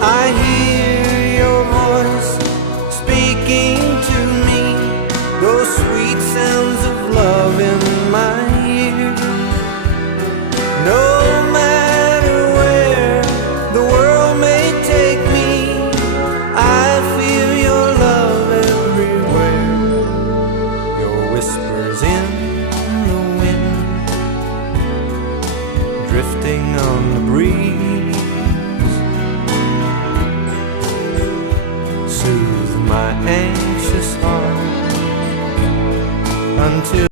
I hear your voice speaking to me, those sweet sounds of love in my ear. No matter where the world may take me, I feel your love everywhere. Your whispers in the wind, drifting on the breeze.